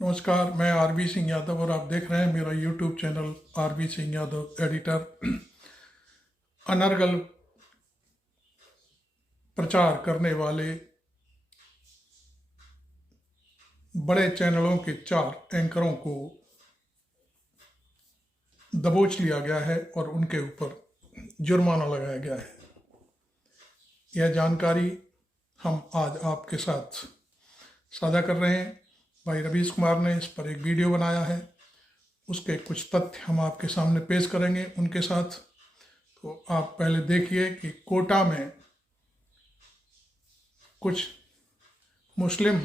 नमस्कार, मैं आरबी सिंह यादव और आप देख रहे हैं मेरा YouTube channel RB Singh Yadav editor. अनर्गल प्रचार करने वाले बड़े चैनलों के 4 एंकरों को दबोच लिया गया है और उनके ऊपर जुर्माना लगाया गया है। यह जानकारी हम आज आपके साथ साझा कर रहे हैं। भाई रवीश कुमार ने इस पर एक वीडियो बनाया है, उसके कुछ तथ्य हम आपके सामने पेश करेंगे उनके साथ। तो आप पहले देखिए कि कोटा में कुछ मुस्लिम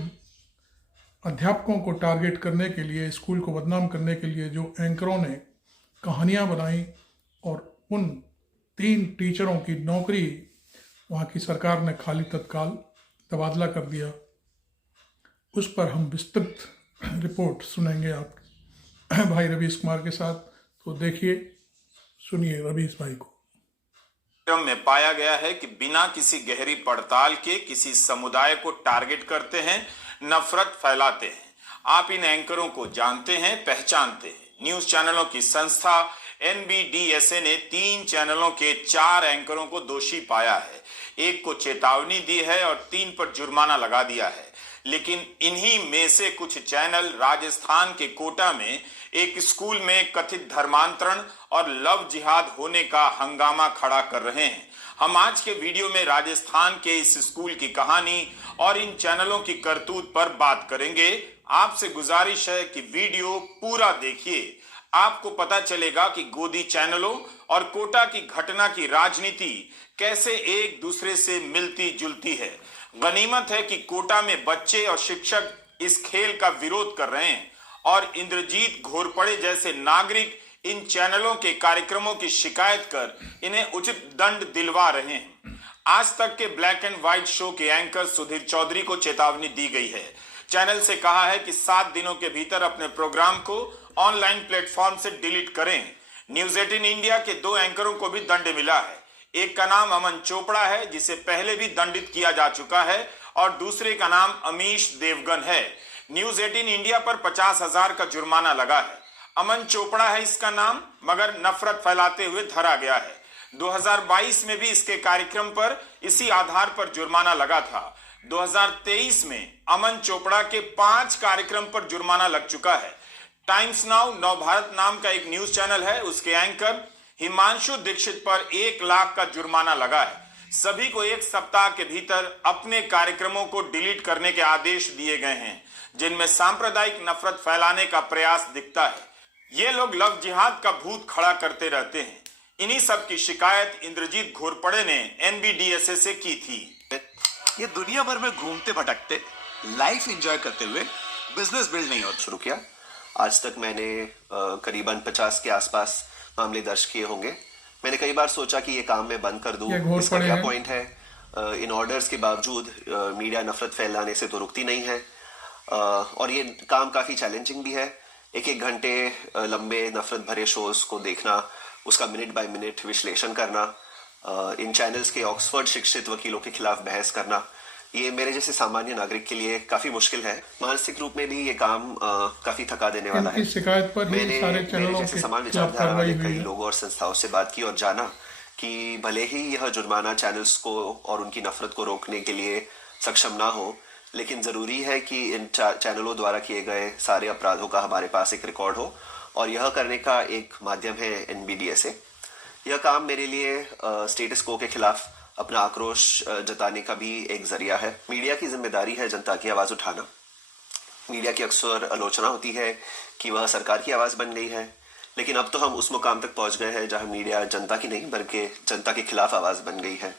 अध्यापकों को टारगेट करने के लिए, स्कूल को बदनाम करने के लिए जो एंकरों ने कहानियां बनाई और उन 3 टीचरों की नौकरी वहाँ की सरकार ने खाली तत्काल तबादला कर दिया, उस पर हम विस्तृत रिपोर्ट सुनेंगे आप भाई रवीश कुमार के साथ। तो देखिए, सुनिए रवीश भाई को। में पाया गया है कि बिना किसी गहरी पड़ताल के किसी समुदाय को टारगेट करते हैं, नफरत फैलाते हैं। आप इन एंकरों को जानते हैं, पहचानते हैं। न्यूज चैनलों की संस्था एनबीडीएसए ने 3 चैनलों के 4 एंकरों को दोषी पाया है, 1 को चेतावनी दी है और 3 पर जुर्माना लगा दिया है। लेकिन इन्हीं में से कुछ चैनल राजस्थान के कोटा में एक स्कूल में कथित धर्मांतरण और लव जिहाद होने का हंगामा खड़ा कर रहे हैं। हम आज के वीडियो में राजस्थान के इस स्कूल की कहानी और इन चैनलों की करतूत पर बात करेंगे। आपसे गुजारिश है कि वीडियो पूरा देखिए, आपको पता चलेगा कि गोदी चैनलों और कोटा की घटना की राजनीति कैसे एक दूसरे से मिलती जुलती है। गनीमत है कि कोटा में बच्चे और शिक्षक इस खेल का विरोध कर रहे हैं और इंद्रजीत घोरपड़े जैसे नागरिक इन चैनलों के कार्यक्रमों की शिकायत कर इन्हें उचित दंड दिलवा रहे हैं। आज तक के ब्लैक एंड व्हाइट शो के एंकर सुधीर चौधरी को चेतावनी दी गई है। चैनल से कहा है कि 7 दिनों के भीतर अपने प्रोग्राम को ऑनलाइन प्लेटफॉर्म से डिलीट करें। न्यूज 18 इंडिया के 2 एंकरों को भी दंड मिला है। एक का नाम अमन चोपड़ा है, जिसे पहले भी दंडित किया जा चुका है, और दूसरे का नाम अमीश देवगन है। न्यूज 18 इंडिया पर 50,000 का जुर्माना लगा है। अमन चोपड़ा है इसका नाम, मगर नफरत फैलाते हुए धरा गया है। 2022 में भी इसके कार्यक्रम पर इसी आधार पर जुर्माना लगा था। 2023 में अमन चोपड़ा के 5 कार्यक्रम पर जुर्माना लग चुका है। टाइम्स नाउ नवभारत नाम का एक न्यूज चैनल है, उसके एंकर हिमांशु दीक्षित पर 1 लाख का जुर्माना लगा है। सभी को 1 सप्ताह के भीतर अपने कार्यक्रमों को डिलीट करने के आदेश दिए गए हैं, जिनमें सांप्रदायिक नफरत फैलाने का प्रयास दिखता है। ये लोग लव जिहाद का भूत खड़ा करते रहते हैं। इन्हीं सब की शिकायत इंद्रजीत घोरपड़े ने एनबीडीएसए से की थी। ये दुनिया भर में घूमते भटकते, लाइफ एंजॉय करते हुए बिजनेस बिल्ड नहीं हो शुरू किया। आज तक मैंने करीबन 50 के आसपास मामले दर्ज किए होंगे। मैंने कई बार सोचा कि ये काम मैं बंद कर दूं, इसका क्या पॉइंट है। इन ऑर्डर्स के बावजूद मीडिया नफरत फैलाने से तो रुकती नहीं है, और ये काम काफ़ी चैलेंजिंग भी है। 1-1 घंटे लंबे नफरत भरे शोज को देखना, उसका मिनट बाय मिनट विश्लेषण करना, इन चैनल्स के ऑक्सफोर्ड शिक्षित वकीलों के खिलाफ बहस करना, ये मेरे जैसे सामान्य नागरिक के लिए काफी मुश्किल है। मानसिक रूप में भी ये काम काफी थका देने वाला है। शिकायत पर मैंने मेरे जैसे समान विचारधारा वाले कई लोगों और संस्थाओं से बात की और जाना कि भले ही यह जुर्माना चैनल्स को और उनकी नफरत को रोकने के लिए सक्षम ना हो, लेकिन जरूरी है कि इन चैनलों द्वारा किए गए सारे अपराधों का हमारे पास एक रिकॉर्ड हो, और यह करने का एक माध्यम है एनबीडीएसए। यह काम मेरे लिए स्टेटस को के खिलाफ अपना आक्रोश जताने का भी एक जरिया है। मीडिया की जिम्मेदारी है जनता की आवाज उठाना। मीडिया की अक्सर आलोचना होती है कि वह सरकार की आवाज बन गई है, लेकिन अब तो हम उस मुकाम तक पहुंच गए हैं जहां मीडिया जनता की नहीं बल्कि जनता के खिलाफ आवाज बन गई है।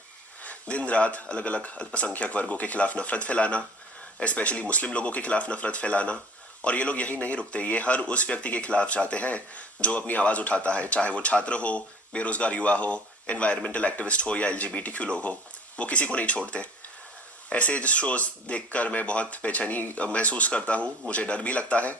दिन रात अलग अलग अल्पसंख्यक वर्गों के खिलाफ नफरत फैलाना, स्पेशली मुस्लिम लोगों के खिलाफ नफरत फैलाना, और ये लोग यही नहीं रुकते, ये हर उस व्यक्ति के खिलाफ जाते हैं जो अपनी आवाज उठाता है, चाहे वो छात्र हो, बेरोजगार युवा हो, एनवायरमेंटल एक्टिविस्ट हो या एलजीबीटीक्यू लोग हो, वो किसी को नहीं छोड़ते। ऐसे शोज देखकर मैं बहुत बेचैनी महसूस करता हूँ, मुझे डर भी लगता है,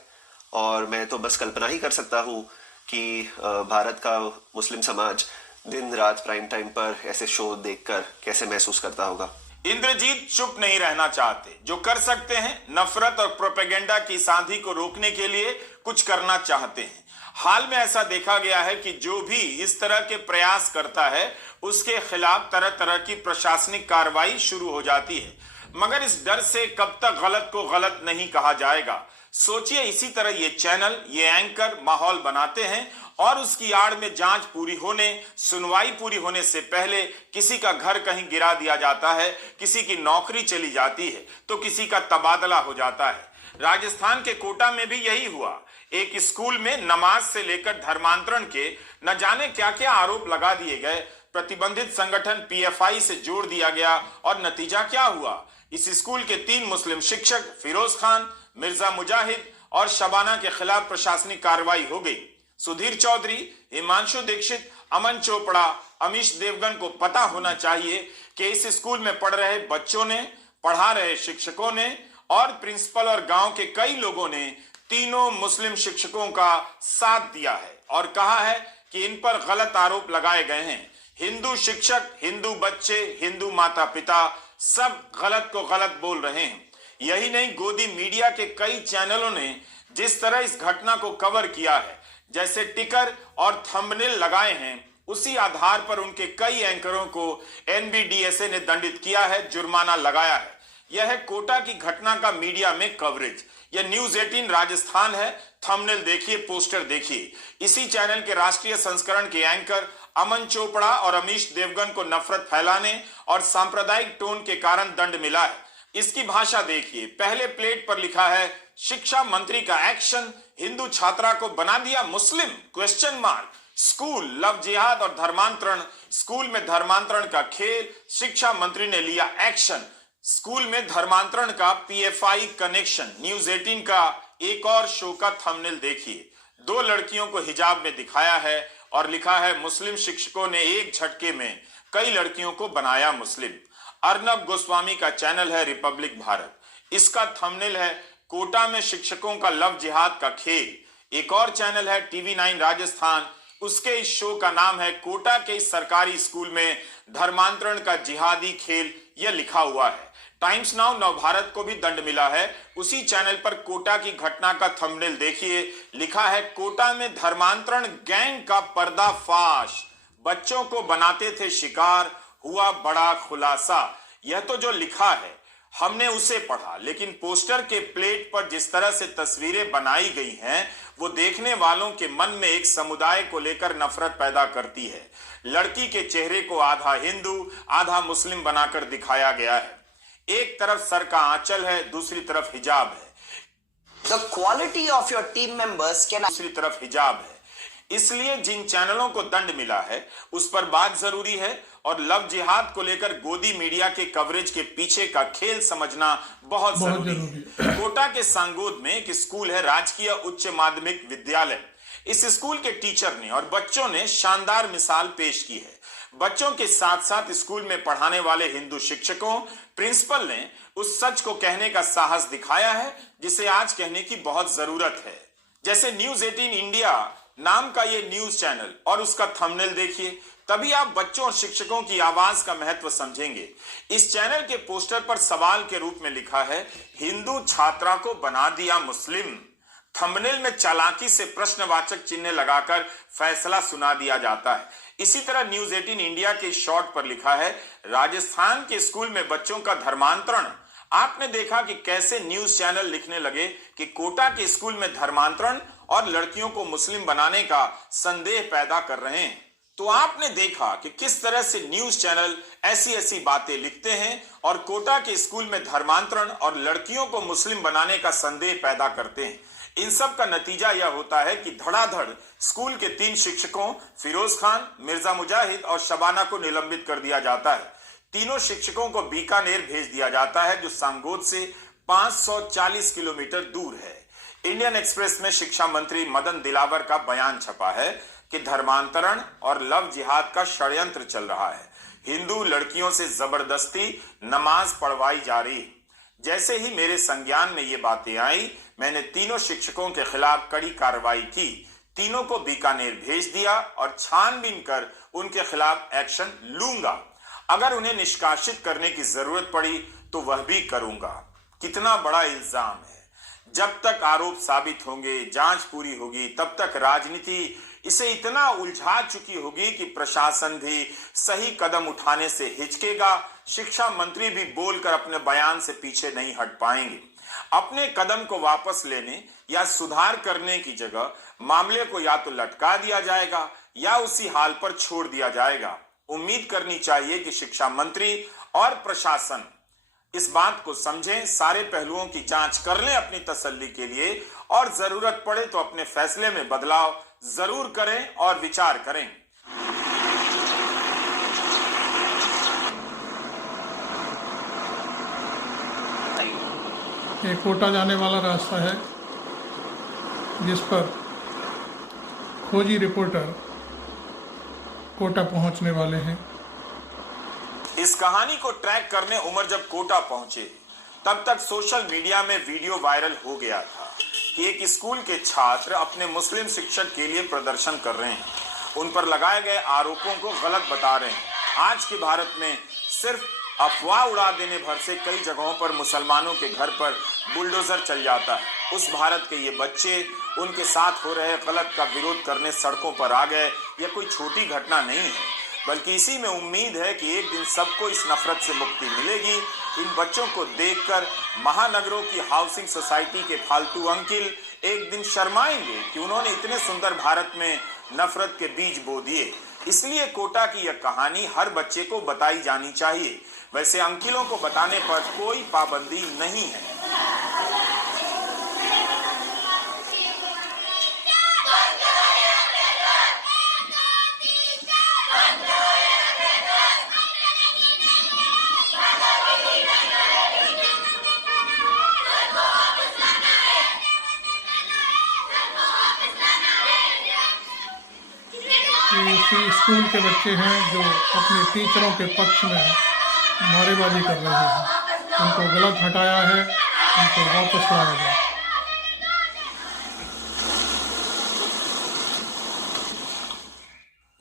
और मैं तो बस कल्पना ही कर सकता हूँ कि भारत का मुस्लिम समाज दिन रात प्राइम टाइम पर ऐसे शो देखकर कैसे महसूस करता होगा। इंद्रजीत चुप नहीं रहना चाहते। जो कर सकते हैं, नफरत और प्रोपेगेंडा की इस आंधी को रोकने के लिए कुछ करना चाहते हैं। हाल में ऐसा देखा गया है कि जो भी इस तरह के प्रयास करता है उसके खिलाफ तरह तरह की प्रशासनिक कार्रवाई शुरू हो जाती है। मगर इस डर से कब तक गलत को गलत नहीं कहा जाएगा। सोचिए, इसी तरह ये चैनल, ये एंकर माहौल बनाते हैं और उसकी आड़ में जांच पूरी होने, सुनवाई पूरी होने से पहले किसी का घर कहीं गिरा दिया जाता है, किसी की नौकरी चली जाती है तो किसी का तबादला हो जाता है। राजस्थान के कोटा में भी यही हुआ। एक स्कूल में नमाज से लेकर धर्मांतरण के न जाने क्या क्या आरोप लगा दिए गए। प्रतिबंधित संगठन पीएफआई से जोड़ दिया गया और नतीजा क्या हुआ? इस स्कूल के 3 मुस्लिम शिक्षक फिरोज खान, मिर्जा मुजाहिद और शबाना के खिलाफ प्रशासनिक कार्रवाई हो गई। सुधीर चौधरी, हिमांशु दीक्षित, अमन चोपड़ा, अमीश देवगन को पता होना चाहिए कि इस स्कूल में पढ़ रहे बच्चों ने, पढ़ा रहे शिक्षकों ने और प्रिंसिपल और गांव के कई लोगों ने तीनों मुस्लिम शिक्षकों का साथ दिया है और कहा है कि इन पर गलत आरोप लगाए गए हैं। हिंदू शिक्षक, हिंदू बच्चे, हिंदू माता पिता सब गलत को गलत बोल रहे हैं। यही नहीं, गोदी मीडिया के कई चैनलों ने जिस तरह इस घटना को कवर किया है, जैसे टिकर और थंबनेल लगाए हैं, उसी आधार पर उनके कई एंकरों को एनबीडीएसए ने दंडित किया है, जुर्माना लगाया है। यह है कोटा की घटना का मीडिया में कवरेज। यह न्यूज 18 राजस्थान है। थंबनेल देखिए, पोस्टर देखिए। इसी चैनल के राष्ट्रीय संस्करण के एंकर अमन चोपड़ा और अमीश देवगन को नफरत फैलाने और सांप्रदायिक टोन के कारण दंड मिला है। इसकी भाषा देखिए। पहले प्लेट पर लिखा है, शिक्षा मंत्री का एक्शन, हिंदू छात्रा को बना दिया मुस्लिम, क्वेश्चन मार्क। स्कूल, लव जिहाद और धर्मांतरण, स्कूल में धर्मांतरण का खेल, शिक्षा मंत्री ने लिया एक्शन। स्कूल में धर्मांतरण का पीएफआई कनेक्शन। न्यूज 18 का एक और शो का थंबनेल देखिए। 2 लड़कियों को हिजाब में दिखाया है और लिखा है, मुस्लिम शिक्षकों ने एक झटके में कई लड़कियों को बनाया मुस्लिम। अर्नब गोस्वामी का चैनल है रिपब्लिक भारत। इसका थंबनेल है, कोटा में शिक्षकों का लव जिहाद का खेल। एक और चैनल है टीवी 9 राजस्थान। उसके इस शो का नाम है, कोटा के इस सरकारी स्कूल में धर्मांतरण का जिहादी खेल। यह लिखा हुआ है। टाइम्स नाउ नवभारत को भी दंड मिला है। उसी चैनल पर कोटा की घटना का थंबनेल देखिए। लिखा है, कोटा में धर्मांतरण गैंग का पर्दाफाश, बच्चों को बनाते थे शिकार, हुआ बड़ा खुलासा। यह तो जो लिखा है हमने उसे पढ़ा, लेकिन पोस्टर के प्लेट पर जिस तरह से तस्वीरें बनाई गई हैं वो देखने वालों के मन में एक समुदाय को लेकर नफरत पैदा करती है। लड़की के चेहरे को आधा हिंदू आधा मुस्लिम बनाकर दिखाया गया है। एक तरफ सर का आंचल है, दूसरी तरफ हिजाब है। The quality of your team members can... दूसरी तरफ हिजाब है। इसलिए जिन चैनलों को दंड मिला है उस पर बात जरूरी है और लव जिहाद को लेकर गोदी मीडिया के कवरेज के पीछे का खेल समझना बहुत जरूरी है। कोटा के सांगोद में एक स्कूल है, राजकीय उच्च माध्यमिक विद्यालय। इस स्कूल के टीचर ने और बच्चों ने शानदार मिसाल पेश की है। बच्चों के साथ साथ स्कूल में पढ़ाने वाले हिंदू शिक्षकों, प्रिंसिपल ने उस सच को कहने का साहस दिखाया है जिसे आज कहने की बहुत जरूरत है। जैसे न्यूज 18 इंडिया नाम का ये न्यूज चैनल और उसका थंबनेल देखिए, तभी आप बच्चों और शिक्षकों की आवाज का महत्व समझेंगे। इस चैनल के पोस्टर पर सवाल के रूप में लिखा है, हिंदू छात्रा को बना दिया मुस्लिम। थंबनेल में चालाकी से प्रश्नवाचक चिन्ह लगाकर फैसला सुना दिया जाता है। इसी तरह न्यूज 18 इंडिया के शॉर्ट पर लिखा है, राजस्थान के स्कूल में बच्चों का धर्मांतरण। आपने देखा कि कैसे न्यूज चैनल लिखने लगे कि कोटा के स्कूल में धर्मांतरण और लड़कियों को मुस्लिम बनाने का संदेह पैदा कर रहे हैं। तो आपने देखा कि किस तरह से न्यूज चैनल ऐसी ऐसी बातें लिखते हैं और कोटा के स्कूल में धर्मांतरण और लड़कियों को मुस्लिम बनाने का संदेह पैदा करते हैं। इन सब का नतीजा यह होता है कि धड़ाधड़ स्कूल के 3 शिक्षकों फिरोज खान, मिर्जा मुजाहिद और शबाना को निलंबित कर दिया जाता है। तीनों शिक्षकों को बीकानेर भेज दिया जाता है, जो सांगोद से 540 किलोमीटर दूर है। इंडियन एक्सप्रेस में शिक्षा मंत्री मदन दिलावर का बयान छपा है कि धर्मांतरण और लव जिहाद का षड्यंत्र चल रहा है। हिंदू लड़कियों से जबरदस्ती नमाज पढ़वाई जा रही है। जैसे ही मेरे संज्ञान में ये बातें आई, मैंने तीनों शिक्षकों के खिलाफ कड़ी कार्रवाई की। तीनों को बीकानेर भेज दिया और छानबीन कर उनके खिलाफ एक्शन लूंगा। अगर उन्हें निष्कासित करने की जरूरत पड़ी तो वह भी करूंगा। कितना बड़ा इल्जाम है। जब तक आरोप साबित होंगे, जांच पूरी होगी, तब तक राजनीति इसे इतना उलझा चुकी होगी कि प्रशासन भी सही कदम उठाने से हिचकेगा। शिक्षा मंत्री भी बोलकर अपने बयान से पीछे नहीं हट पाएंगे। अपने कदम को वापस लेने या सुधार करने की जगह मामले को या तो लटका दिया जाएगा या उसी हाल पर छोड़ दिया जाएगा। उम्मीद करनी चाहिए कि शिक्षा मंत्री और प्रशासन इस बात को समझें, सारे पहलुओं की जांच कर लें अपनी तसल्ली के लिए, और जरूरत पड़े तो अपने फैसले में बदलाव जरूर करें और विचार करें। ये कोटा जाने वाला रास्ता है जिस पर खोजी रिपोर्टर कोटा पहुंचने वाले हैं। इस कहानी को ट्रैक करने उमर जब कोटा पहुंचे तब तक सोशल मीडिया में वीडियो वायरल हो गया था कि एक स्कूल के छात्र अपने मुस्लिम शिक्षक के लिए प्रदर्शन कर रहे हैं, उन पर लगाए गए आरोपों को गलत बता रहे हैं। आज के भारत में सिर्फ अफवाह उड़ा देने भर से कई जगहों पर मुसलमानों के घर पर बुलडोजर चल जाता है। उस भारत के ये बच्चे उनके साथ हो रहे गलत का विरोध करने सड़कों पर आ गए। यह कोई छोटी घटना नहीं है, बल्कि इसी में उम्मीद है कि एक दिन सबको इस नफरत से मुक्ति मिलेगी। इन बच्चों को देखकर महानगरों की हाउसिंग सोसाइटी के फालतू अंकिल एक दिन शर्माएंगे कि उन्होंने इतने सुंदर भारत में नफरत के बीज बो दिए। इसलिए कोटा की यह कहानी हर बच्चे को बताई जानी चाहिए। वैसे अंकिलों को बताने पर कोई पाबंदी नहीं है। इसी स्कूल के बच्चे हैं जो अपने टीचरों के पक्ष में नारेबाजी कर रहे हैं। उनको गलत हटाया है, उनको वापस लाया गया।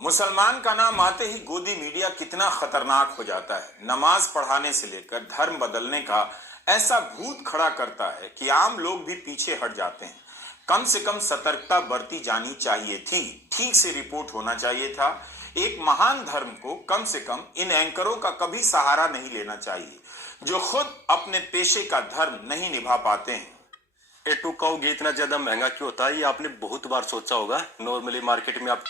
मुसलमान का नाम आते ही गोदी मीडिया कितना खतरनाक हो जाता है। नमाज पढ़ाने से लेकर धर्म बदलने का ऐसा भूत खड़ा करता है कि आम लोग भी पीछे हट जाते हैं। कम से कम सतर्कता बरती जानी चाहिए थी, ठीक से रिपोर्ट होना चाहिए था। एक महान धर्म को कम से कम इन एंकरों का कभी सहारा नहीं लेना चाहिए जो खुद अपने पेशे का धर्म नहीं निभा पाते हैं। ए टू काऊ घी इतना ज्यादा महंगा क्यों होता है, ये आपने बहुत बार सोचा होगा। नॉर्मली मार्केट में आप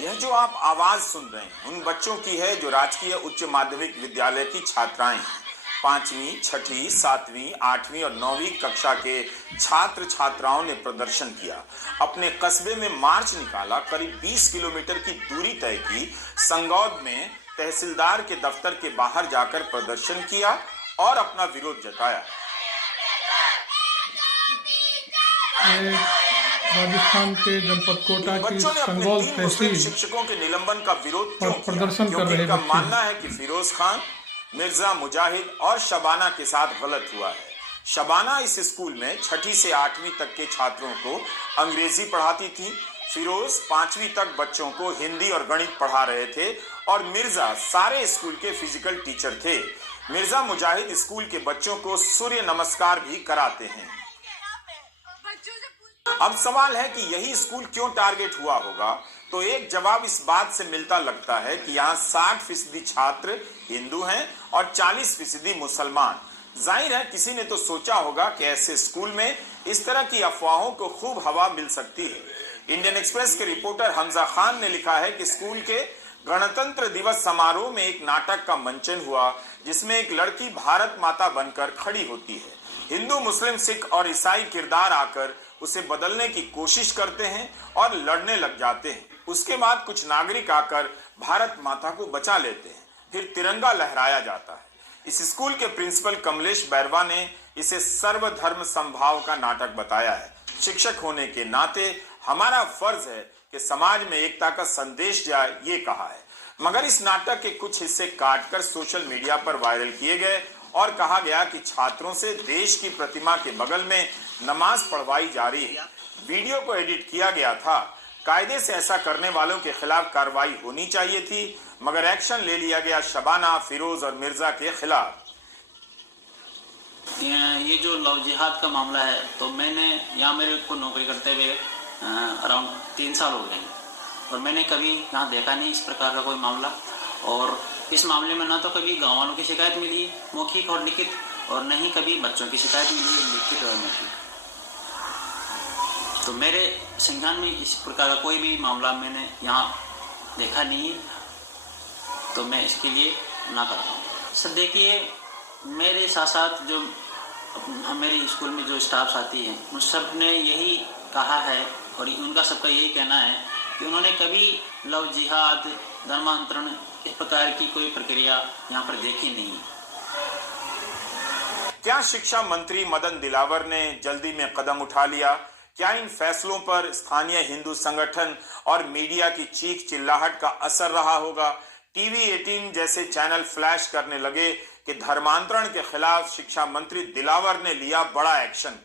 यह जो आप आवाज सुन रहे हैं उन बच्चों की है जो राजकीय उच्च माध्यमिक विद्यालय की छात्राएं हैं। 5वीं, 6वीं, 7वीं, 8वीं और 9वीं कक्षा के छात्र छात्राओं ने प्रदर्शन किया। अपने कस्बे में मार्च निकाला, करीब 20 किलोमीटर की दूरी तय की, संगौद में तहसीलदार के दफ्तर के बाहर जाकर प्रदर्शन किया और अपना विरोध जताया। राजस्थान के जनपद कोटा की संगौल तहसील शिक्षकों के निलंबन का विरोध पर प्रदर्शन कर रहे बच्चे का मानना है कि फिरोज खान, मिर्जा मुजाहिद और शबाना के साथ गलत हुआ है। शबाना इस स्कूल में 6ठी से 8वीं तक के छात्रों को अंग्रेजी पढ़ाती थी। फिरोज 5वीं तक बच्चों को हिंदी और गणित पढ़ा रहे थे और मिर्जा सारे स्कूल के फिजिकल टीचर थे। मिर्जा मुजाहिद स्कूल के बच्चों को सूर्य नमस्कार भी कराते हैं। अब सवाल है कि यही स्कूल क्यों टारगेट हुआ होगा, तो एक जवाब इस बात से मिलता लगता है कि यहाँ 60% छात्र हिंदू हैं और 40% मुसलमान। जाहिर है किसी ने तो सोचा होगा कि ऐसे स्कूल में इस तरह की अफवाहों को खूब हवा मिल सकती है। इंडियन एक्सप्रेस के रिपोर्टर हमजा खान ने लिखा है कि स्कूल के गणतंत्र दिवस समारोह में एक नाटक का मंचन हुआ जिसमें एक लड़की भारत माता बनकर खड़ी होती है। हिंदू, मुस्लिम, सिख और ईसाई किरदार आकर उसे बदलने की कोशिश करते हैं और लड़ने लग जाते हैं। उसके बाद कुछ नागरिक आकर भारत माता को बचा लेते हैं, फिर तिरंगा लहराया जाता है। इस स्कूल के प्रिंसिपल कमलेश बैरवा ने इसे सर्वधर्म समभाव का नाटक बताया है। शिक्षक होने के नाते हमारा फर्ज है कि समाज में एकता का संदेश जाए, ये कहा है। मगर इस नाटक के कुछ हिस्से काटकर सोशल मीडिया पर वायरल किए गए और कहा गया कि छात्रों से देश की प्रतिमा के बगल में नमाज पढ़वाई जा रही है। वीडियो को एडिट किया गया था। कायदे से ऐसा करने वालों के खिलाफ कार्रवाई होनी चाहिए थी, मगर एक्शन ले लिया गया शबाना, फिरोज और मिर्जा के खिलाफ। ये जो लव जिहाद का मामला है, तो मैंने यहाँ मेरे को नौकरी करते हुए अराउंड 3 साल हो गए और मैंने कभी यहाँ देखा नहीं इस प्रकार का कोई मामला। और इस मामले में ना तो कभी गाँव वालों की शिकायत मिली मौखिक और लिखित, और न ही कभी बच्चों की शिकायत मिली लिखित और मौखिक। तो मेरे संज्ञान में इस प्रकार का कोई भी मामला मैंने यहाँ देखा नहीं, तो मैं इसके लिए ना करता हूँ। सर देखिए, मेरे साथ साथ जो मेरे स्कूल में जो स्टाफ साथी हैं उन सब ने यही कहा है और उनका सबका यही कहना है कि उन्होंने कभी लव जिहाद, धर्मांतरण इस प्रकार की कोई प्रक्रिया यहाँ पर देखी नहीं। क्या शिक्षा मंत्री मदन दिलावर ने जल्दी में कदम उठा लिया? क्या इन फैसलों पर स्थानीय हिंदू संगठन और मीडिया की चीख चिल्लाहट का असर रहा होगा? टीवी 18 जैसे चैनल फ्लैश करने लगे कि धर्मांतरण के खिलाफ शिक्षा मंत्री दिलावर ने लिया बड़ा एक्शन।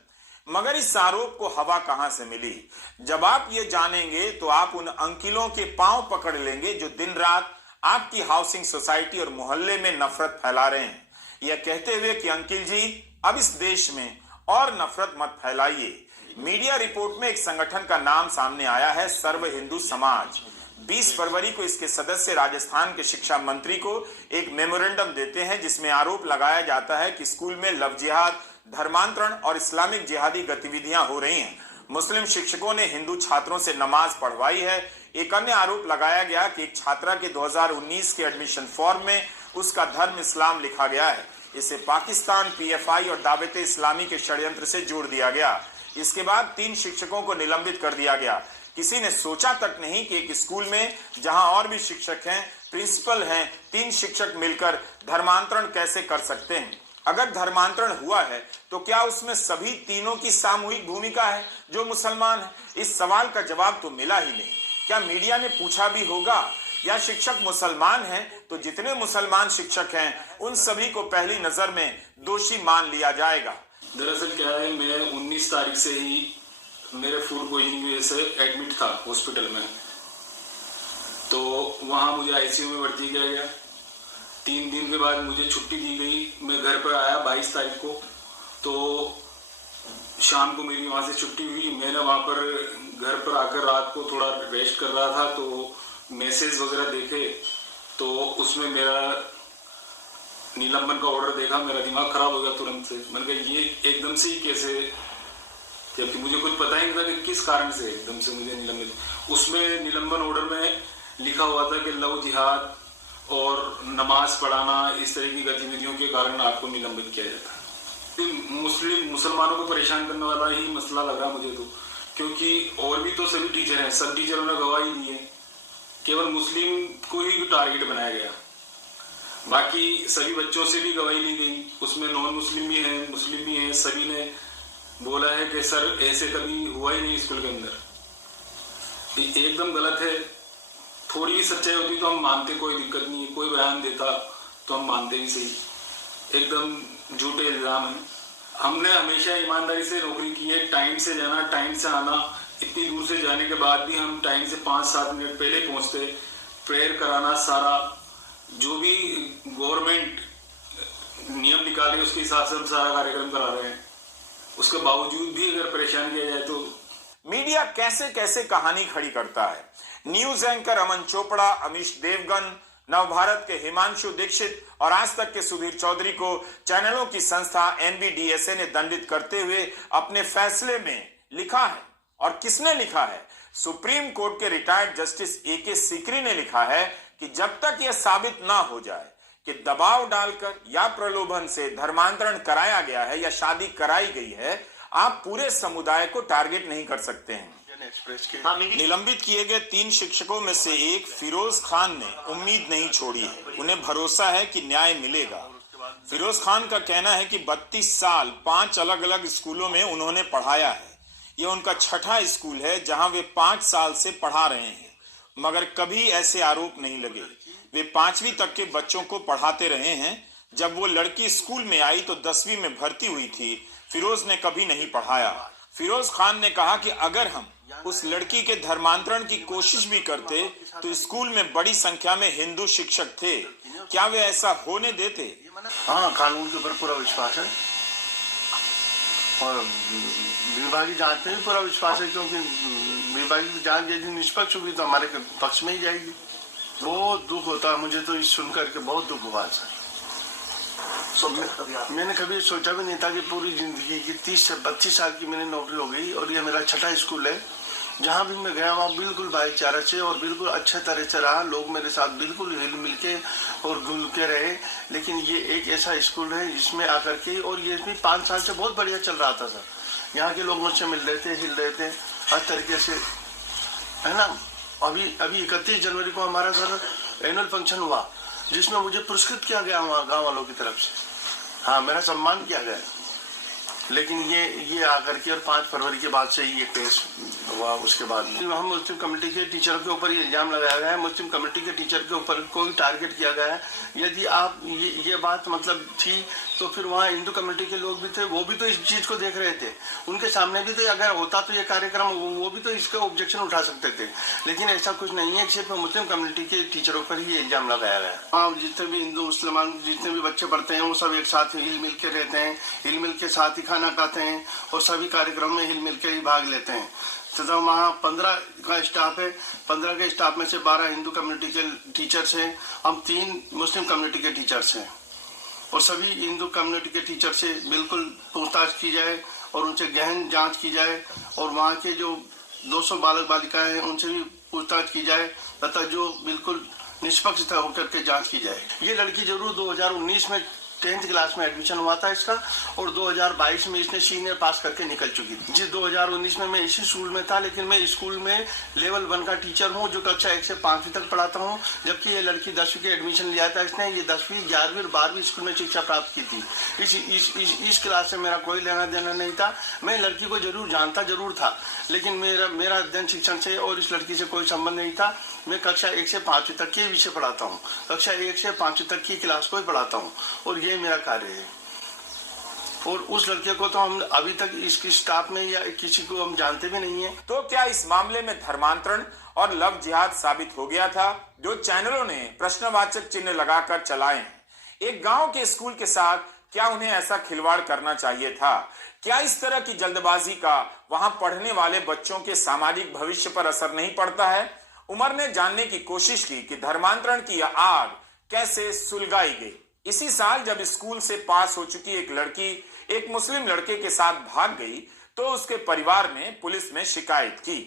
मगर इस आरोप को हवा कहां से मिली? जब आप ये जानेंगे तो आप उन अंकिलों के पांव पकड़ लेंगे जो दिन रात आपकी हाउसिंग सोसाइटी और मोहल्ले में नफरत फैला रहे हैं, यह कहते हुए कि अंकिल जी अब इस देश में और नफरत मत फैलाइए। मीडिया रिपोर्ट में एक संगठन का नाम सामने आया है, सर्व हिंदू समाज। 20 फरवरी को इसके सदस्य राजस्थान के शिक्षा मंत्री को एक मेमोरेंडम देते हैं जिसमें आरोप लगाया जाता है कि स्कूल में लव जिहाद, धर्मांतरण और इस्लामिक जिहादी गतिविधियां हो रही हैं। मुस्लिम शिक्षकों ने हिंदू छात्रों से नमाज पढ़वाई है। एक अन्य आरोप लगाया गया कि एक छात्रा के 2019 के एडमिशन फॉर्म में उसका धर्म इस्लाम लिखा गया है। इसे पाकिस्तान, पीएफआई और दावत इस्लामी के षड्यंत्र से जोड़ दिया गया। इसके बाद 3 शिक्षकों को निलंबित कर दिया गया। किसी ने सोचा तक नहीं कि एक स्कूल में जहां और भी शिक्षक हैं, प्रिंसिपल हैं, 3 शिक्षक मिलकर धर्मांतरण कैसे कर सकते हैं। अगर धर्मांतरण हुआ है तो क्या उसमें सभी तीनों की सामूहिक भूमिका है जो मुसलमान है? इस सवाल का जवाब तो मिला ही नहीं। क्या मीडिया ने पूछा भी होगा? या शिक्षक मुसलमान हैं तो जितने मुसलमान शिक्षक हैं उन सभी को पहली नजर में दोषी मान लिया जाएगा? दरअसल क्या है, मैं 19 तारीख से ही मेरे फूड पॉइजनिंग की वजह से एडमिट था हॉस्पिटल में। तो वहां मुझे आईसीयू में भर्ती किया गया। 3 दिन के बाद मुझे छुट्टी दी गई। मैं घर पर आया 22 तारीख को, तो शाम को मेरी वहां से छुट्टी हुई। मैंने वहां पर घर पर आकर रात को थोड़ा रेस्ट कर रहा था, तो मैसेज वगैरह देखे तो उसमें मेरा निलंबन का ऑर्डर देखा। मेरा दिमाग खराब हो गया तुरंत से। मैंने कहा ये एकदम से ही कैसे, जबकि मुझे कुछ पता ही नहीं था कि किस कारण से एकदम से मुझे निलंबित। उसमें निलंबन ऑर्डर में लिखा हुआ था कि लव जिहाद और नमाज पढ़ाना इस तरह की गतिविधियों के कारण आपको निलंबित किया जाता है। मुसलमानों को परेशान करने वाला ही मसला लगा मुझे तो, क्योंकि और भी तो सभी टीचर हैं, सब टीचरों ने गवाही दी है, केवल मुस्लिम को ही टारगेट बनाया गया। बाकी सभी बच्चों से भी गवाही ली गई, उसमें नॉन मुस्लिम भी हैं, मुस्लिम भी हैं। सभी ने बोला है कि सर ऐसे कभी हुआ ही नहीं स्कूल के अंदर, एकदम गलत है। थोड़ी भी सच्चाई होती तो हम मानते, कोई दिक्कत नहीं है। कोई बयान देता तो हम मानते भी सही, एकदम झूठे इल्जाम है। हमने हमेशा ईमानदारी से नौकरी की है, टाइम से जाना, टाइम से आना। इतनी दूर से जाने के बाद भी हम टाइम से 5-7 मिनट पहले पहुंचते, प्रेयर कराना, सारा जो भी गवर्नमेंट नियम निकाले उसके हिसाब से हम सारा कार्यक्रम करा रहे हैं। उसके बावजूद भी अगर परेशान किया जाए तो मीडिया कैसे कैसे कहानी खड़ी करता है। न्यूज एंकर अमन चोपड़ा, अमीश देवगन, नवभारत के हिमांशु दीक्षित और आज तक के सुधीर चौधरी को चैनलों की संस्था एनबीडीएसए ने दंडित करते हुए अपने फैसले में लिखा है। और किसने लिखा है? सुप्रीम कोर्ट के रिटायर्ड जस्टिस ए.के. सीकरी ने लिखा है कि जब तक यह साबित ना हो जाए कि दबाव डालकर या प्रलोभन से धर्मांतरण कराया गया है या शादी कराई गई है, आप पूरे समुदाय को टारगेट नहीं कर सकते हैं। निलंबित किए गए 3 शिक्षकों में से एक फिरोज खान ने उम्मीद नहीं छोड़ी है। उन्हें भरोसा है कि न्याय मिलेगा। फिरोज खान का कहना है कि 32 साल 5 अलग अलग स्कूलों में उन्होंने पढ़ाया है। यह उनका 6ठा स्कूल है जहां वे 5 साल से पढ़ा रहे हैं, मगर कभी ऐसे आरोप नहीं लगे। वे 5वीं तक के बच्चों को पढ़ाते रहे हैं। जब वो लड़की स्कूल में आई तो 10वीं में भर्ती हुई थी। फिरोज ने कभी नहीं पढ़ाया। फिरोज खान ने कहा कि अगर हम उस लड़की के धर्मांतरण की कोशिश भी करते तो स्कूल में बड़ी संख्या में हिंदू शिक्षक थे, क्या वे ऐसा होने देते? हाँ, कानून के ऊपर पूरा विश्वास है और विभागीय जांच में भी पूरा विश्वास है, क्योंकि विभागीय जांच यदि निष्पक्ष होगी तो हमारे पक्ष में ही जाएगी। बहुत दुख होता है मुझे तो इस सुनकर के, बहुत दुख हुआ सर। मैंने कभी सोचा भी नहीं था कि पूरी जिंदगी की 30 से 32 साल की मैंने नौकरी हो गई और ये मेरा छठा स्कूल है। जहाँ भी मैं गया वहाँ बिल्कुल भाईचारा से और बिल्कुल अच्छे तरह से रहा, लोग मेरे साथ बिल्कुल हिल मिल के और घुल के रहे। लेकिन ये एक ऐसा स्कूल है जिसमें आकर के, और ये भी 5 साल से बहुत बढ़िया चल रहा था सर। यहाँ के लोग मुझसे मिल रहे थे, हिल रहे थे हर तरीके से, है ना। अभी 31 जनवरी को हमारा सर एनुअल फंक्शन हुआ जिसमें मुझे पुरस्कृत किया गया वहाँ गाँव वालों की तरफ से। हाँ, मेरा सम्मान किया गया। लेकिन ये आकर के और 5 फरवरी के बाद से ही ये केस हुआ। उसके बाद हम मुस्लिम कम्युनिटी के टीचर के ऊपर ये इल्जाम लगाया गया है, मुस्लिम कम्युनिटी के टीचर के ऊपर कोई टारगेट किया गया है। यदि आप ये बात मतलब थी तो फिर वहाँ हिंदू कम्युनिटी के लोग भी थे, वो भी तो इस चीज को देख रहे थे, उनके सामने भी तो अगर होता तो ये कार्यक्रम वो भी तो इसका ऑब्जेक्शन उठा सकते थे। लेकिन ऐसा कुछ नहीं है, सिर्फ मुस्लिम कम्युनिटी के टीचरों पर ही ये इल्जाम लगाया गया है। हाँ, जितने भी हिंदू मुसलमान जितने भी बच्चे पढ़ते हैं वो सब एक साथ हिल मिल के रहते हैं, हिल मिल के साथ ही खाना खाते हैं और सभी कार्यक्रम में हिल मिल के ही भाग लेते हैं। तथा वहाँ 15 का स्टाफ है, 15 के स्टाफ में से 12 हिंदू कम्युनिटी के टीचर्स हैं, हम 3 मुस्लिम कम्युनिटी के टीचर्स हैं। और सभी हिंदू कम्युनिटी के टीचर से बिल्कुल पूछताछ की जाए और उनसे गहन जांच की जाए और वहाँ के जो 200 बालक बालिकाएं हैं उनसे भी पूछताछ की जाए तथा जो बिल्कुल निष्पक्षता होकर के जांच की जाए। ये लड़की जरूर 2019 में 10th क्लास में एडमिशन हुआ था इसका और 2022 में इसने सीनियर पास करके निकल चुकी थी। जी 2019 में मैं इसी स्कूल में था, लेकिन मैं स्कूल में लेवल 1 का टीचर हूँ जो कक्षा 1 से 5वीं तक पढ़ाता हूँ, जबकि ये लड़की 10वीं के एडमिशन लिया था इसने। ये 10वीं 11वीं और 12वीं स्कूल में शिक्षा प्राप्त की थी। इस क्लास से मेरा कोई लेना देना नहीं था। मैं लड़की को जरूर जानता जरूर था, लेकिन मेरा अध्ययन शिक्षण से और इस लड़की से कोई संबंध नहीं था। मैं कक्षा 1 से 5वीं तक के विषय पढ़ाता हूँ, कक्षा 1 से 5वीं तक की क्लास को ही पढ़ाता हूँ और ये मेरा कार्य है। और उस लड़के को तो हम अभी तक इसकी स्टाफ में या किसी को हम जानते भी नहीं है। तो क्या इस मामले में धर्मांतरण और लव जिहाद साबित हो गया था, जो चैनलों ने प्रश्नवाचक चिन्ह लगाकर चलाए हैं? एक गांव के स्कूल के साथ क्या उन्हें ऐसा खिलवाड़ करना चाहिए था? क्या इस तरह की जल्दबाजी का वहां पढ़ने वाले बच्चों के सामाजिक भविष्य पर असर नहीं पड़ता है? उमर ने जानने की कोशिश की कि धर्मांतरण की यह आग कैसे सुलगाई गई। इसी साल जब स्कूल से पास हो चुकी एक लड़की एक मुस्लिम लड़के के साथ भाग गई तो उसके परिवार ने पुलिस में शिकायत की।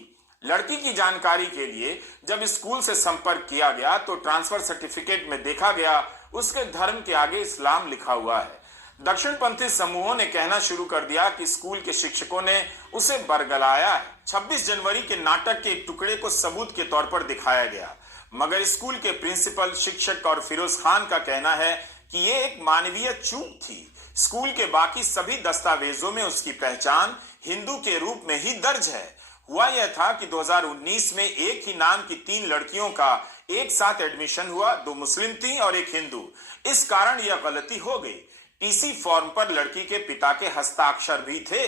लड़की की जानकारी के लिए जब स्कूल से संपर्क किया गया तो ट्रांसफर सर्टिफिकेट में देखा गया उसके धर्म के आगे इस्लाम लिखा हुआ है। दक्षिणपंथी समूहों ने कहना शुरू कर दिया कि स्कूल के शिक्षकों ने उसे बरगलाया है। 26 जनवरी के नाटक के एक टुकड़े को सबूत के तौर पर दिखाया गया, मगर स्कूल के प्रिंसिपल, शिक्षक और फिरोज खान का कहना है कि ये एक मानवीय चूक थी। स्कूल के बाकी सभी दस्तावेजों में उसकी पहचान हिंदू के रूप में ही दर्ज है। हुआ यह था कि 2019 में एक ही नाम की 3 लड़कियों का एक साथ एडमिशन हुआ, 2 मुस्लिम थी और एक हिंदू। इस कारण यह गलती हो गई। टीसी फॉर्म पर लड़की के पिता के हस्ताक्षर भी थे।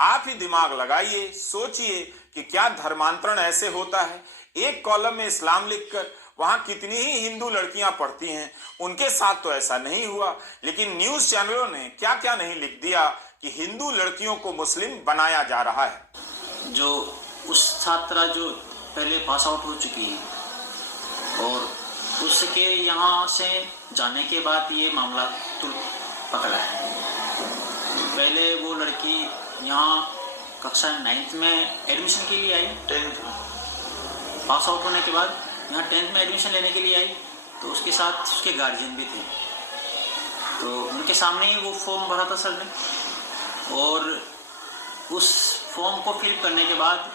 आप ही दिमाग लगाइए, सोचिए कि क्या धर्मांतरण ऐसे होता है? एक कॉलम में इस्लाम लिखकर वहां कितनी ही हिंदू लड़कियां पढ़ती हैं, उनके साथ तो ऐसा नहीं हुआ। लेकिन न्यूज चैनलों ने क्या क्या नहीं लिख दिया कि हिंदू लड़कियों को मुस्लिम बनाया जा रहा है। जो उस छात्रा जो पहले पास आउट हो चुकी है और उसके यहाँ से जाने के बाद ये मामला तुल पकड़ा है। पहले वो लड़की यहाँ कक्षा 9th में एडमिशन के लिए आई, 10th पास आउट होने के बाद यहाँ 10th में एडमिशन लेने के लिए आई, तो उसके साथ उसके गार्जियन भी थे। तो उनके सामने ही वो फॉर्म भरा था सर ने, और उस फॉर्म को फिल करने के बाद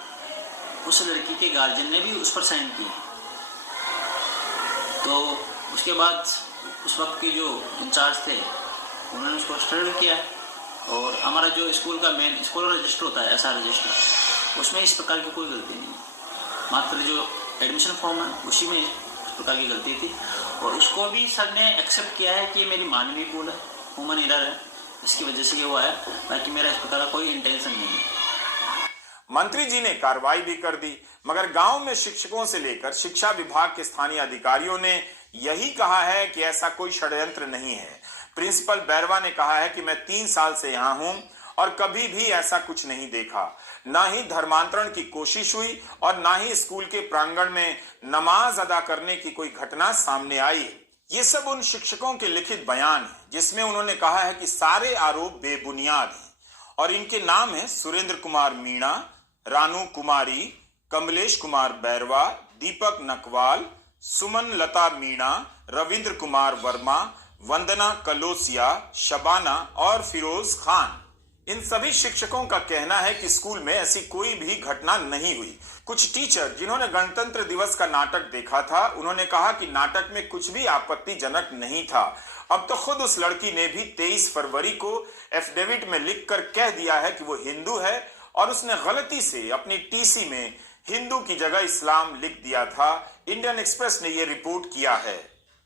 उस लड़की के गार्जियन ने भी उस पर साइन किए। तो उसके बाद उस वक्त के जो इंचार्ज थे उन्होंने उसको स्टडी किया, और हमारा जो स्कूल का मेन स्कूल रजिस्टर होता है, SR रजिस्टर, उसमें इस प्रकार की कोई गलती नहीं है। मात्र जो एडमिशन फॉर्म है उसी में प्रकार की गलती थी और उसको भी सर ने एक्सेप्ट किया है कि ये मेरी मानवीय भूल है, ह्यूमन एरर है, इसकी वजह से ये हुआ है, बाकी मेरा इस प्रकार का कोई इंटेंशन नहीं है। मंत्री जी ने कार्रवाई भी कर दी, मगर गांव में शिक्षकों से लेकर शिक्षा विभाग के स्थानीय अधिकारियों ने यही कहा है कि ऐसा कोई षड्यंत्र नहीं है। प्रिंसिपल बैरवा ने कहा है कि मैं 3 साल से यहाँ हूं और कभी भी ऐसा कुछ नहीं देखा, ना ही धर्मांतरण की कोशिश हुई और ना ही स्कूल के प्रांगण में नमाज अदा करने की कोई घटना सामने आई। ये सब उन शिक्षकों के लिखित बयान है जिसमें उन्होंने कहा है कि सारे आरोप बेबुनियाद हैं और इनके नाम है सुरेंद्र कुमार मीणा, रानू कुमारी, कमलेश कुमार बैरवा, दीपक नकवाल, सुमन लता मीणा, रविंद्र कुमार वर्मा, वंदना कलोसिया, शबाना और फिरोज खान। इन सभी शिक्षकों का कहना है कि स्कूल में ऐसी कोई भी घटना नहीं हुई। कुछ टीचर जिन्होंने गणतंत्र दिवस का नाटक देखा था, उन्होंने कहा कि नाटक में कुछ भी आपत्तिजनक नहीं था। अब तो खुद उस लड़की ने भी 23 फरवरी को एफिडेविट में लिखकर कह दिया है कि वो हिंदू है और उसने गलती से अपनी टीसी में हिंदू की जगह इस्लाम लिख दिया था। इंडियन एक्सप्रेस ने यह रिपोर्ट किया है।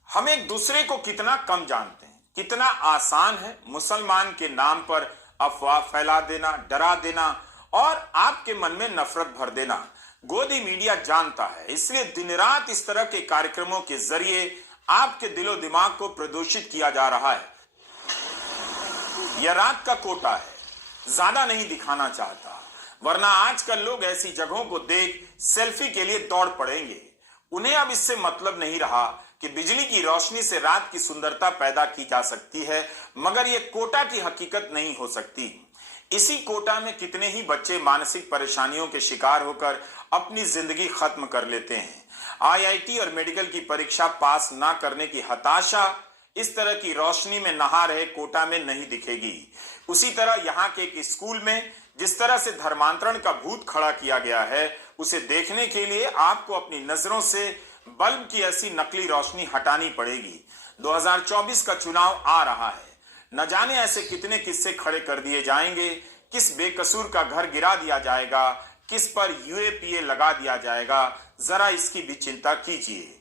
हम एक दूसरे को कितना कम जानते हैं, कितना आसान है मुसलमान के नाम पर अफवाह फैला देना, डरा देना और आपके मन में नफरत भर देना। गोदी मीडिया जानता है, इसलिए दिन रात इस तरह के कार्यक्रमों के जरिए आपके दिलो दिमाग को प्रदूषित किया जा रहा है। यह रात का कोटा है, ज्यादा नहीं दिखाना चाहता, वरना आजकल लोग ऐसी जगहों को देख सेल्फी के लिए दौड़ पड़ेंगे। उन्हें अब इससे मतलब नहीं रहा कि बिजली की रोशनी से रात की सुंदरता पैदा की जा सकती है, मगर यह कोटा की हकीकत नहीं हो सकती। इसी कोटा में कितने ही बच्चे मानसिक परेशानियों के शिकार होकर अपनी जिंदगी खत्म कर लेते हैं। आईआईटी और मेडिकल की परीक्षा पास ना करने की हताशा इस तरह की रोशनी में नहा रहे कोटा में नहीं दिखेगी। उसी तरह यहाँ के एक स्कूल में जिस तरह से धर्मांतरण का भूत खड़ा किया गया है, उसे देखने के लिए आपको अपनी नजरों से बल्ब की ऐसी नकली रोशनी हटानी पड़ेगी। 2024 का चुनाव आ रहा है, न जाने ऐसे कितने किस्से खड़े कर दिए जाएंगे, किस बेकसूर का घर गिरा दिया जाएगा, किस पर यूएपीए लगा दिया जाएगा, जरा इसकी भी चिंता कीजिए।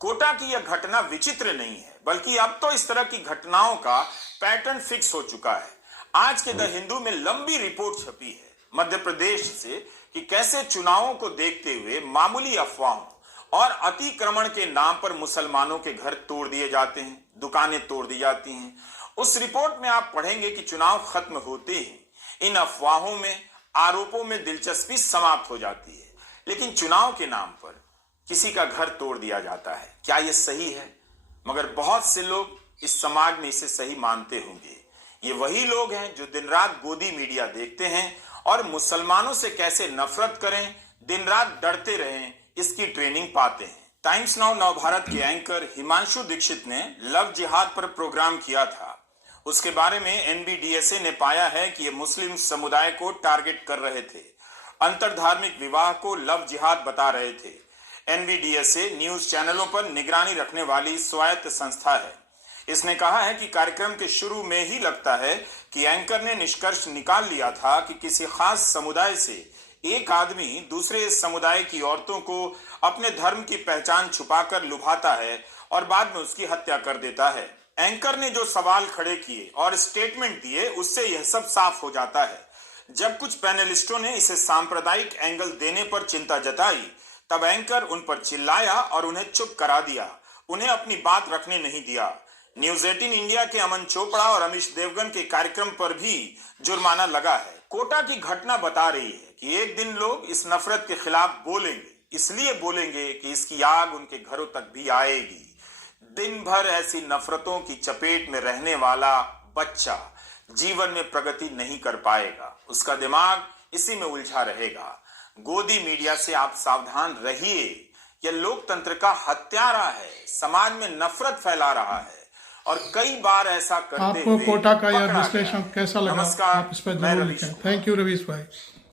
कोटा की यह घटना विचित्र नहीं है, बल्कि अब तो इस तरह की घटनाओं का पैटर्न फिक्स हो चुका है। आज के द हिंदू में लंबी रिपोर्ट छपी है मध्य प्रदेश से कि कैसे चुनावों को देखते हुए मामूली अफवाहों और अतिक्रमण के नाम पर मुसलमानों के घर तोड़ दिए जाते हैं, दुकानें तोड़ दी जाती हैं। उस रिपोर्ट में आप पढ़ेंगे कि चुनाव खत्म होते ही इन अफवाहों में, आरोपों में दिलचस्पी समाप्त हो जाती है, लेकिन चुनाव के नाम पर किसी का घर तोड़ दिया जाता है। क्या यह सही है? मगर बहुत से लोग इस समाज में इसे सही मानते होंगे। ये वही लोग हैं जो दिन रात गोदी मीडिया देखते हैं और मुसलमानों से कैसे नफरत करें, दिन रात डरते रहें, इसकी ट्रेनिंग पाते हैं। टाइम्स नाउ नव भारत के एंकर हिमांशु दीक्षित ने लव जिहाद पर प्रोग्राम किया था। उसके बारे में एनबीडीएसए ने पाया है कि ये मुस्लिम समुदाय को टारगेट कर रहे थे, अंतरधार्मिक विवाह को लव जिहाद बता रहे थे। एनबीडीएसए न्यूज चैनलों पर निगरानी रखने वाली स्वायत्त संस्था है। इसने कहा है कि कार्यक्रम के शुरू में ही लगता है कि एंकर ने निष्कर्ष निकाल लिया था कि किसी खास समुदाय से एक आदमी दूसरे समुदाय की औरतों को अपने धर्म की पहचान छुपाकर लुभाता है और बाद में उसकी हत्या कर देता है। एंकर ने जो सवाल खड़े किए और स्टेटमेंट दिए, उससे यह सब साफ हो जाता है। जब कुछ पैनलिस्टों ने इसे सांप्रदायिक एंगल देने पर चिंता जताई, तब एंकर उन पर चिल्लाया और उन्हें चुप करा दिया, उन्हें अपनी बात रखने नहीं दिया। न्यूज 18 इंडिया के अमन चोपड़ा और अमीश देवगन के कार्यक्रम पर भी जुर्माना लगा है। कोटा की घटना बता रही है कि एक दिन लोग इस नफरत के खिलाफ बोलेंगे, इसलिए बोलेंगे कि इसकी आग उनके घरों तक भी आएगी। दिन भर ऐसी नफरतों की चपेट में रहने वाला बच्चा जीवन में प्रगति नहीं कर पाएगा, उसका दिमाग इसी में उलझा रहेगा। गोदी मीडिया से आप सावधान रहिए, यह लोकतंत्र का हत्यारा है, समाज में नफरत फैला रहा है और कई बार ऐसा करते आपको कोटा का यह विश्लेषण कैसा लगा? आप इस पर जरूर लिखें। थैंक यू रवीश भाई।